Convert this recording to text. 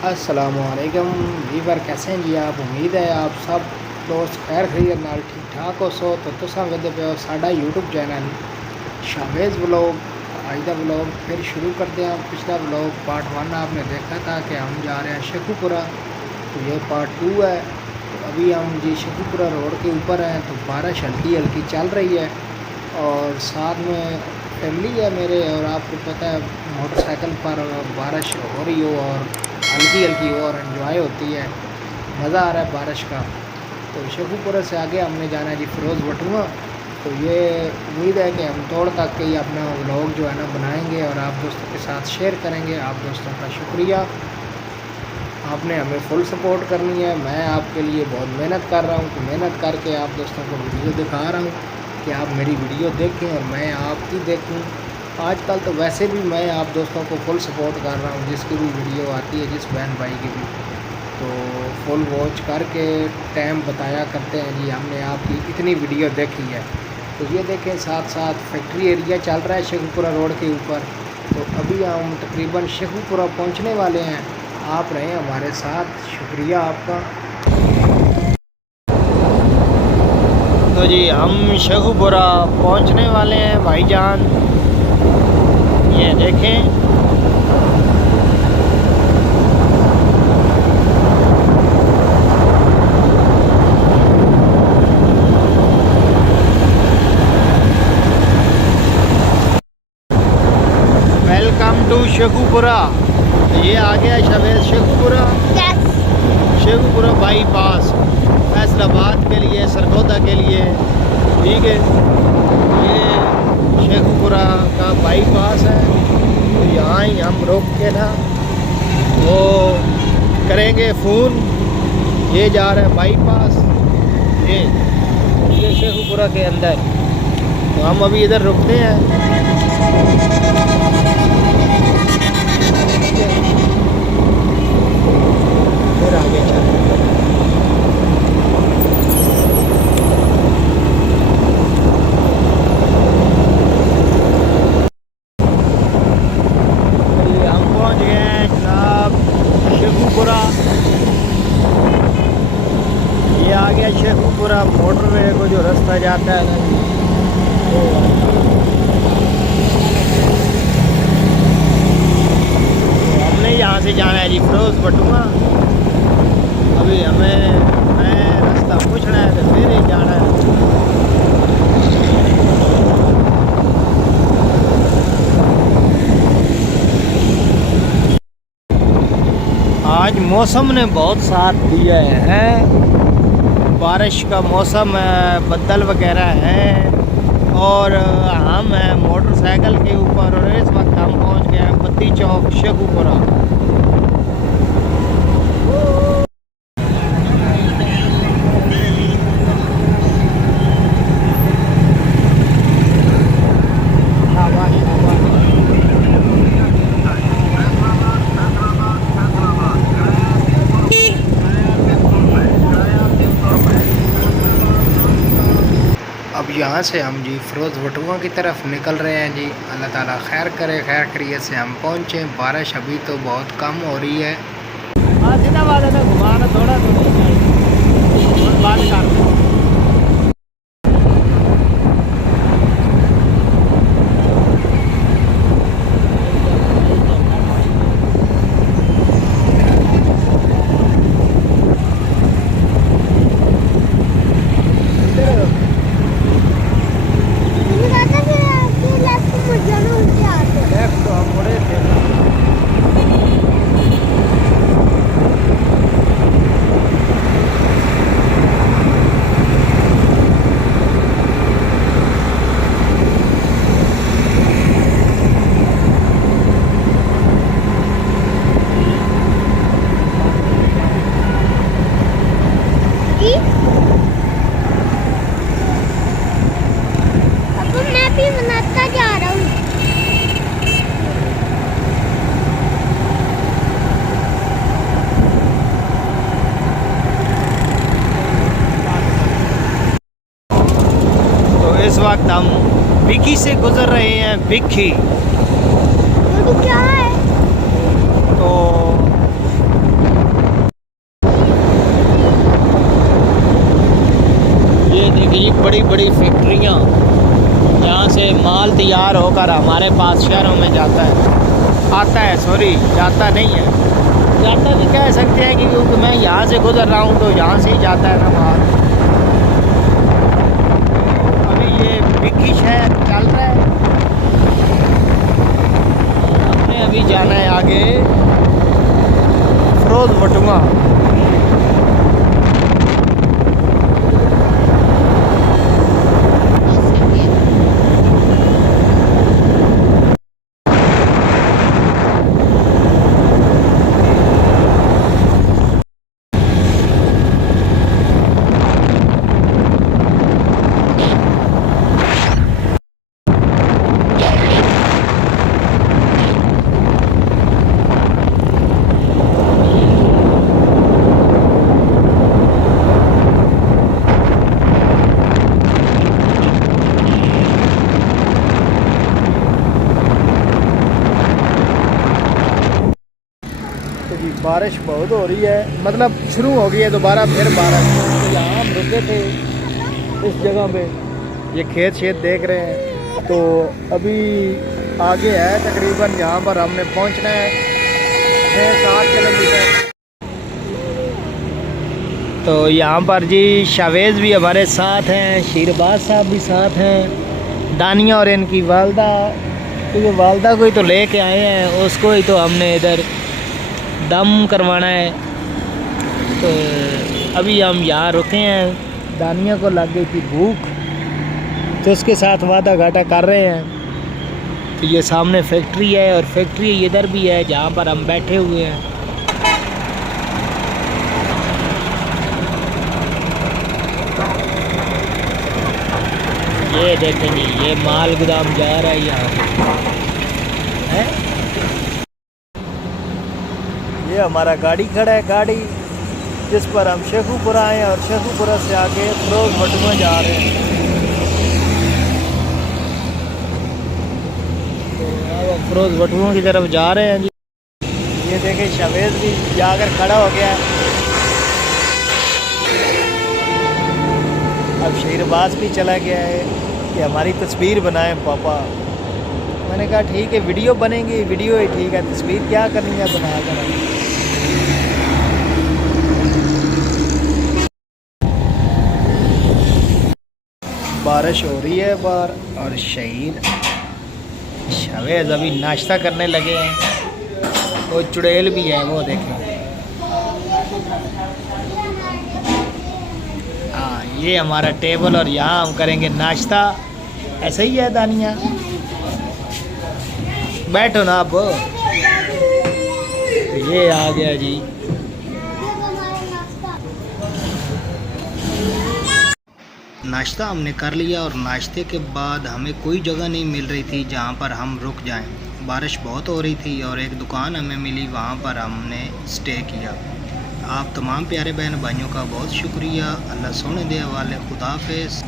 السلام علیکم ویور کیسے ہیں جی آپ امید ہے آپ سب دوست خیر خرید نال ٹھیک ٹھاک ہو سو تو تساں ودے پہ ہو ساڈا یوٹیوب چینل شاہیز بلاگ آج کا بلاگ پھر شروع کرتے ہیں پچھلا بلاگ پارٹ ون آپ نے دیکھا تھا کہ ہم جا رہے ہیں شیخو پورہ تو یہ پارٹ ٹو ہے تو ابھی ہم جی شیخو پورہ روڈ کے اوپر ہیں تو بارش ہلکی ہلکی چل رہی ہے اور ساتھ میں فیملی ہے میرے اور آپ کو پتہ ہے موٹر سائیکل پر بارش ہو رہی ہو اور ہلکی ہلکی اور انجوائے ہوتی ہے۔ مزہ آ رہا ہے بارش کا۔ تو شیخو پورہ سے آگے ہم نے جانا ہے جی فیروز بٹوا تو یہ امید ہے کہ ہم توڑ تک کے یہ اپنا ولاگ جو ہے نا بنائیں گے اور آپ دوستوں کے ساتھ شیئر کریں گے۔ آپ دوستوں کا شکریہ۔ آپ نے ہمیں فل سپورٹ کرنی ہے۔ میں آپ کے لیے بہت محنت کر رہا ہوں۔ تو محنت کر کے آپ دوستوں کو ویڈیو دکھا رہا ہوں کہ آپ میری ویڈیو دیکھیں اور میں آپ کی دیکھوں۔ آج کل تو ویسے بھی میں آپ دوستوں کو فل سپورٹ کر رہا ہوں، جس کی بھی ویڈیو آتی ہے، جس بہن بھائی کی بھی۔ تو فل واچ کر کے ٹائم بتایا کرتے ہیں جی ہم نے آپ کی اتنی ویڈیو دیکھی ہے۔ تو یہ دیکھیں، ساتھ ساتھ فیکٹری ایریا چل رہا ہے شیخو پورہ روڈ کے اوپر۔ تو ابھی ہم تقریباً شیخو پورہ پہنچنے والے ہیں۔ آپ رہیں ہمارے ساتھ۔ شکریہ آپ کا۔ تو جی ہم شیخو پورہ پہنچنے والے ہیں، بھائی جان۔ یہ دیکھیں۔ ویلکم ٹو شیخو پورہ یہ آ گیا شویز Sheikhupura Sheikhupura bypass Faisalabad کے لیے سرگودا کے لیے۔ ٹھیک ہے۔ شیخوپورہ شیخو پورہ کا بائی پاس ہے۔ تو یہاں ہی ہم روک کے نا وہ کریں گے فون۔ یہ جا رہا ہے بائی پاس یہ یہ شیخو پورہ کے اندر۔ تو ہم ابھی ادھر رکتے ہیں پھر آگے چلیں جی، ہم پہنچ گئے ہیں جناب شیخو پورہ یہ آ گیا شیخو پورہ موٹر وے کو جو رستہ جاتا ہے نا جی وہ تو ہم نے یہاں سے جانا بٹوا ابھی ہمیں میں راستہ پوچھنا ہے تو پھر ہی جانا ہے آج موسم نے بہت ساتھ دیا ہے بارش کا موسم ہے بدل وغیرہ ہے اور ہم ہیں موٹر سائیکل کے اوپر اور اس وقت ہم پہنچ گئے ہیں بتی چوک شیخو یہاں سے ہم جی فروز وٹوا کی طرف نکل رہے ہیں جی۔ اللہ تعالیٰ خیر کرے، خیر خیریت سے ہم پہنچے۔ بارش ابھی تو بہت کم ہو رہی ہے۔ اس وقت ہم بکھی سے گزر رہے ہیں بکھی بڑی بڑی فیکٹریاں یہاں سے مال تیار ہو کر ہمارے پاس شہروں میں جاتا ہے۔ آتا ہے سوری جاتا نہیں ہے۔ جاتا بھی کہہ سکتے ہیں کیونکہ میں یہاں سے گزر رہا ہوں تو یہاں سے ہی جاتا ہے نا مال۔ lagi. بارش بہت ہو رہی ہے۔ مطلب شروع ہو گئی ہے دوبارہ، پھر بارش۔ یہاں ہم رکے تھے۔ اس جگہ پہ یہ کھیت شیت دیکھ رہے ہیں۔ تو ابھی آگے ہے تقریباً یہاں پر ہم نے پہنچنا ہے۔ چھ سات کلو میٹر تو یہاں پر جی شاویز بھی ہمارے ساتھ ہیں شیرباز صاحب بھی ساتھ ہیں۔ دانیہ اور ان کی والدہ۔ تو یہ والدہ کو ہی تو لے کے آئے ہیں، اس کو ہی تو ہم نے ادھر دم کروانا ہے۔ تو ابھی ہم یہاں رکے ہیں۔ دانیہ کو لگ گئی تھی بھوک۔ تو اس کے ساتھ وعدہ گھاٹا کر رہے ہیں۔ تو یہ سامنے فیکٹری ہے اور فیکٹری ادھر بھی ہے جہاں پر ہم بیٹھے ہوئے ہیں۔ یہ دیکھیں جی یہ مال گودام جا رہا ہے یہاں۔ یہ ہمارا گاڑی کھڑا ہے گاڑی جس پر ہم شیخو پورہ آئے اور شیخو پورا سے آگے فروغ بٹ جا رہے ہیں۔ فروز بٹوؤں کی طرف جا رہے ہیں جی۔ یہ دیکھیں شویز بھی جا کر کھڑا ہو گیا ہے۔ اب شہر باز بھی چلا گیا ہے کہ ہماری تصویر بنائیں پاپا۔ میں نے کہا ٹھیک ہے ویڈیو بنے گی ویڈیو ہی ٹھیک ہے۔ تصویر کیا کرنی ہے بنا کر۔ بارش ہو رہی ہے بار اور شہید شویز ابھی ناشتہ کرنے لگے ہیں۔ وہ چڑیل بھی ہے، وہ دیکھیں۔ ہاں، یہ ہمارا ٹیبل اور یہاں ہم کریں گے ناشتہ۔ ایسا ہی ہے دانیا بیٹھو نا اب یہ آ گیا جی۔ ناشتہ ہم نے کر لیا اور ناشتے کے بعد ہمیں کوئی جگہ نہیں مل رہی تھی جہاں پر ہم رک جائیں۔ بارش بہت ہو رہی تھی اور ایک دکان ہمیں ملی وہاں پر ہم نے اسٹے کیا۔ آپ تمام پیارے بہن بھائیوں کا بہت شکریہ۔ اللہ سونے دے والے خدا حافظ۔